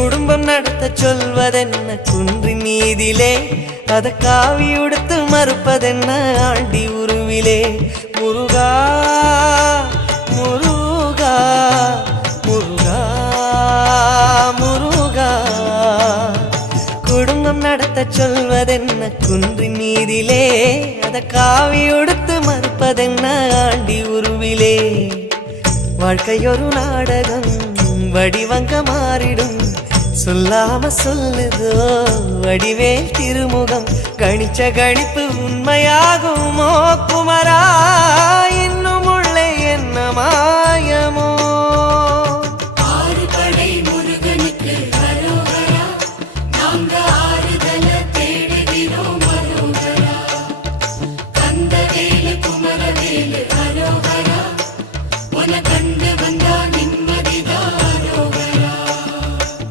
குடும்பம் நடத்த சொல்வதென்ன குன்றின் மீதிலே அத காவி உடுத்து மறுப்பதென்ன ஆண்டி உருவிலே முருகா முருகா முருகா முருகா குடும்பம் நடத்த சொல்வதென்ன குன்றின் மீதிலே அத காவி உடுத்து மறுப்பதென்ன ஆண்டி உருவிலே வாழ்க்கையொரு நாடகம் வடிவங்க மாறிடும் சொல்லாம சொல்லுதோ வடிவேல் திருமுகம் கணிச்ச கணிப்பு உண்மையாகுமோ குமரா இன்னும் உள்ளே என்ன மாயமோ